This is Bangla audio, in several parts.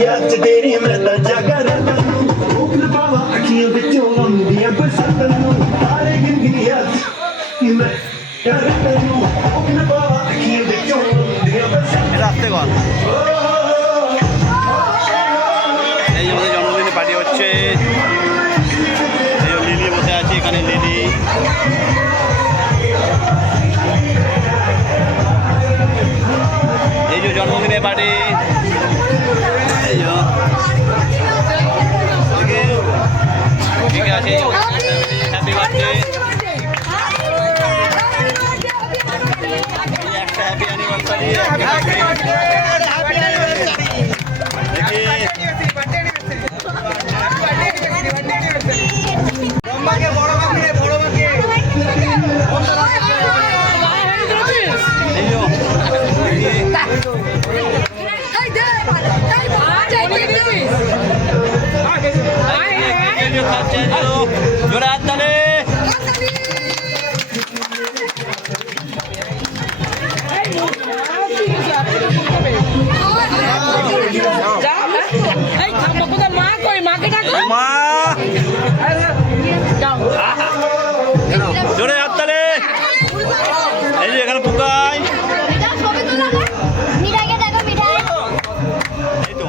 याद च तेरी मैं तां जागा रहंदा उखल पावा अखियां विचों आउंदियां बरसातां नूं तारे गिनदी याद मैं जागा रहंदा उखल पावा अखियां विचों आउंदियां बरसातां রাস্তে কর এই যে আমাদের জন্মদিনে পার্টি হচ্ছে। এই যে লিলি বসে আছে এখানে, লিলি এই যে জন্মদিনে পার্টি। এই যে ঠিক আছে, হ্যাপি বার্থডে, একটা হ্যাপি অ্যানিভার্সারি, জোরে হাত তালে। মা জোরে হাত তালে। এই যে এখানে পুকাই, এই তো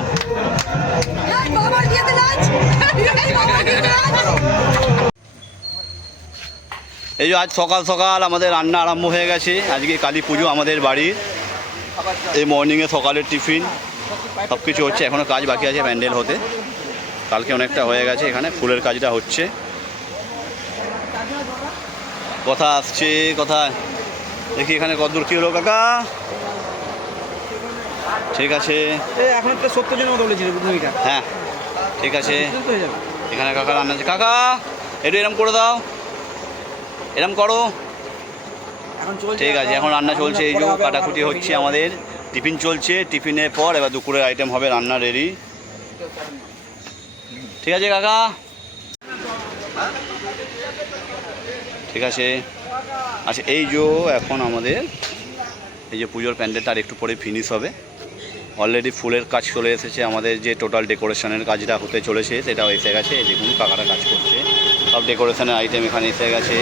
এই যে আজ সকাল সকাল আমাদের রান্না আরম্ভ হয়ে গেছে। আজকে কালী পুজো আমাদের বাড়ির। এই মর্নিংয়ে সকালের টিফিন সব কিছু হচ্ছে, এখনও কাজ বাকি আছে প্যান্ডেল হতে। কালকে অনেকটা হয়ে গেছে, এখানে ফুলের কাজটা হচ্ছে। কথা আসছে, কথা দেখি এখানে কতদূর কী হলো কাকা। ঠিক আছে, এখন তো 70 জনের মতো বলেছিল ভূমিকা। হ্যাঁ ঠিক আছে, এখানে কাকা রান্না আছে। কাকা একটু এরম করে দাও, এরম করো। ঠিক আছে, এখন রান্না চলছে। এই যে কাটাকুটি হচ্ছে, আমাদের টিফিন চলছে। টিফিনের পর এবার দুপুরের আইটেম হবে, রান্না রেডি। ঠিক আছে কাকা, ঠিক আছে। আচ্ছা, এই যে এখন আমাদের এই যে পুজোর প্যান্ডেলটা আর একটু পরে ফিনিশ হবে। অলরেডি ফুলের কাজ চলে এসেছে, আমাদের যে টোটাল ডেকোরেশনের কাজটা হতে চলেছে সেটাও এসে গেছে। এই দেখুন কাকারা কাজ করছে, সব ডেকোরেশনের আইটেম এখানে এসে গেছে।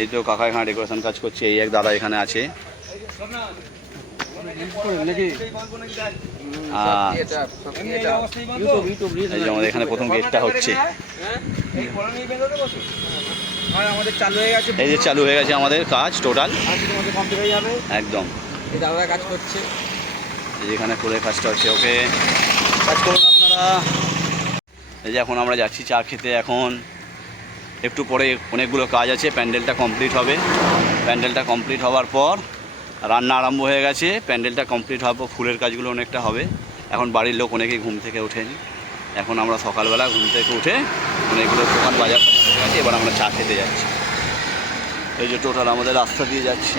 এই তো কাকা এখানে ডেকোরেশন কাজ করছে। এই এক দাদা এখানে আছে। এই যে আমাদের এখানে প্রথম গেটটা হচ্ছে। এই যে চালু হয়ে গেছে আমাদের কাজ টোটাল একদম। এই দাদা কাজ করছে, যেখানে ফুলের কাজটা হচ্ছে। ওকে, কাজ করুন আপনারা। এই যে এখন আমরা যাচ্ছি চা খেতে। এখন একটু পরে অনেকগুলো কাজ আছে, প্যান্ডেলটা কমপ্লিট হবে। প্যান্ডেলটা কমপ্লিট হওয়ার পর রান্না আরম্ভ হয়ে গেছে। প্যান্ডেলটা কমপ্লিট হওয়ার পর ফুলের কাজগুলো অনেকটা হবে। এখন বাড়ির লোক অনেকেই ঘুম থেকে ওঠেনি। এখন আমরা সকালবেলা ঘুম থেকে উঠে অনেকগুলো দোকান বাজার হয়ে গেছে। এবার আমরা চা খেতে যাচ্ছি। এই যে টোটাল আমাদের রাস্তা দিয়ে যাচ্ছি।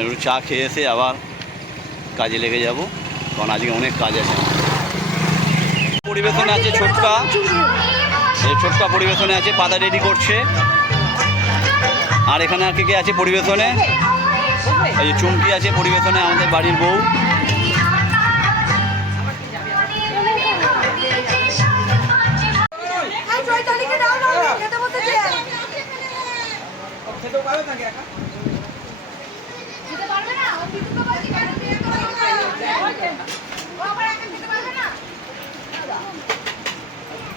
একটু চা খেয়ে এসে আবার কাজে লেগে যাব, কারণ আজকে অনেক কাজ আছে। পরিবেশনে আছে ছোটকা, এই ছোটকা পরিবেশনে আছে, পাতা রেডি করছে। আর এখানে আর কে আছে পরিবেশনে? এই যে চুমকি আছে পরিবেশনে, আমাদের বাড়ির বউ।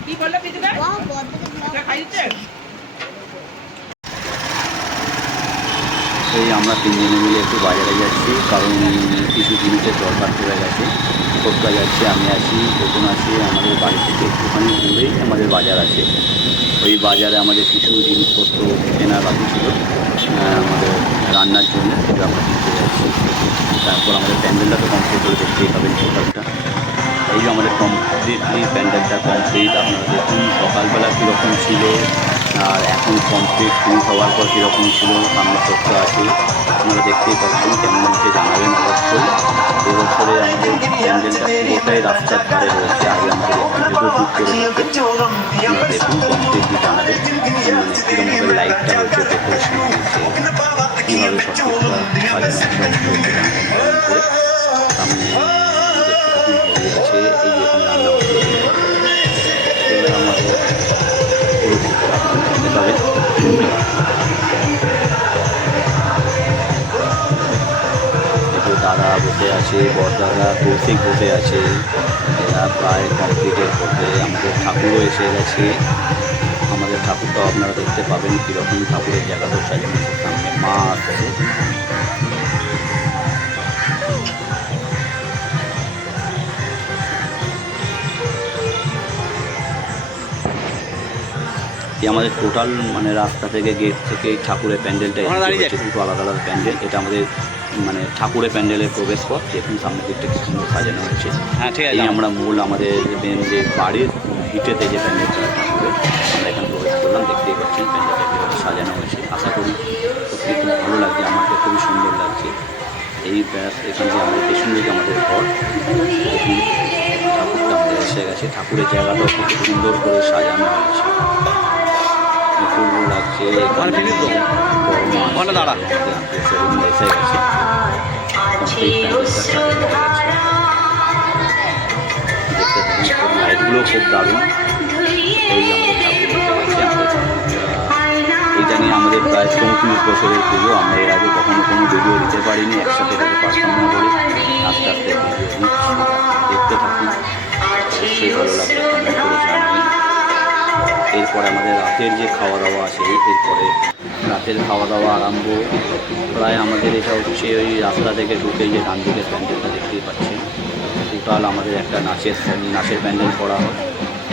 কি বললে দিদিভাই? খাইছে? এই আমরা তিনজনে মিলে একটু বাজারে যাচ্ছি, কারণ কিছু জিনিসের দরকার পড়ে গেছে। ছোটকা যাচ্ছে, আমি আছি, নতুন আছি। আমাদের বাড়ি থেকে একটুখানি দূরেই আমাদের বাজার আছে। ওই বাজারে আমাদের কিছু জিনিসপত্র কেনা বাকি ছিল আমাদের রান্নার জন্য, সেটা আমরা কিনতে যাচ্ছি। তারপর আমাদের প্যান্ডেলটা তো কমপ্লিট করে দেখতেই পাবেন টোটালটা। এই যে আমাদের কমপ্লিটলি প্যান্ডেলটা কমপ্লিট। আপনারা দেখুন সকালবেলা কীরকম ছিল আর এখন কমপ্লিট ফিনিশ হওয়ার পর কীরকম ছিল। সামনে ছোট্ট আছে, আপনারা দেখতেই পাচ্ছেন। কেমন হচ্ছে জানাবেন অবশ্যই। এবছরে আমাদের প্যান্ডেলটা পুরোটাই রাস্তার ধারে রয়েছে। আগে আমাদের এখান থেকেও বুক করে দিচ্ছে। আপনারা দেখুন কমপ্লিটলি জানাবেন কীরকমভাবে লাইটটা হচ্ছে, ডেকোরেশন হয়েছে। সুন্দরভাবে সব কিছুটা সাজানো আছে সামনে হয়ে আছে। এই যে এখানে রান্না হচ্ছে এবার আমাদের পুরো দেখতে পাবেন। দাদা বসে আছে, বড়দাদা কৌশিক বসে আছে, এরা প্রায় কমপ্লিটের পথে। আমাদের ঠাকুরও এসে গেছে। আমাদের ঠাকুরটাও আপনারা দেখতে পাবেন কীরকম ঠাকুরের জায়গাটাও সাজানো আছে। সামনে মা আছে, আমাদের টোটাল মানে রাস্তা থেকে গেট থেকে ঠাকুরের প্যান্ডেলটা দুটো আলাদা আলাদা প্যান্ডেল। এটা আমাদের মানে ঠাকুরের প্যান্ডেলের প্রবেশ পথ। দেখুন সামনের দিকটা কি সুন্দর সাজানো হয়েছে। হ্যাঁ ঠিক আছে, আমরা মূল আমাদের মেন যে বাড়ির ভিটেতে যে প্যান্ডেলটা ঠাকুরের আমরা এখানে প্রবেশ করলাম। দেখতেই পাচ্ছেন প্যান্ডেলটা কীভাবে সাজানো হয়েছে। আশা করি সত্যি খুব ভালো লাগছে, আমাকে খুবই সুন্দর লাগছে। এই ব্যাস এখান থেকে আমাদের পেছন দিকে আমাদের ঘর। দেখুন ঠাকুরটা আমাদের এসে গেছে, ঠাকুরের জায়গাটাও খুব সুন্দর করে সাজানো হয়েছে, পূর্ব লাগছে। দাঁড়া এসে গেছে, লাইটগুলো খুব দারুণ। এই আমাদের ঠাকুর এসে গেছে। এইটা নিয়ে আমাদের প্রায় 34 বছরের পুজো। আমরা এর আগে কখনো কোনো ভিডিও দিতে পারিনি, একসাথে থেকে পারতাম না বলে আস্তে আস্তে ভিডিও দেখতে থাকি। অবশ্যই ভালো লাগবে, কমেন্ট করে জানাই। এরপরে আমাদের রাতের যে খাওয়া দাওয়া আছে, এরপরে রাতের খাওয়া দাওয়া আরম্ভ। প্রায় আমাদের এটা হচ্ছে ওই রাস্তা থেকে ঢুকে যে ডান দিকের প্যান্ডেলটা দেখতেই পাচ্ছেন। টোটাল আমাদের একটা নাচের প্যান্ডেল করা হয়,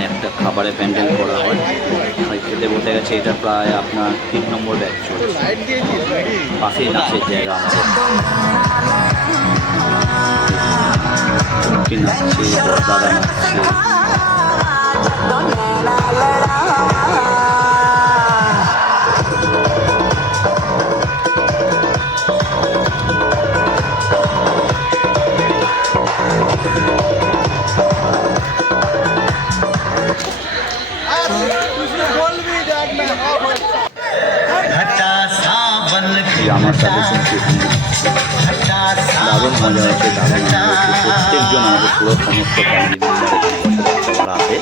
একটা খাবারের প্যান্ডেল করা হয়। খেতে বসে গেছে, এটা প্রায় আপনার 3 নম্বর ব্যাচ চলছে। পাশেই নাচের জায়গা আমাদের নাচছে, দাদা নাচছে। আমার সাথে শুনছি দারুণ মজা হচ্ছে, দারুণ প্রত্যেকজন আমাদের পুরো সমস্ত ফ্যামিলি মেম্বার এখানে আছে।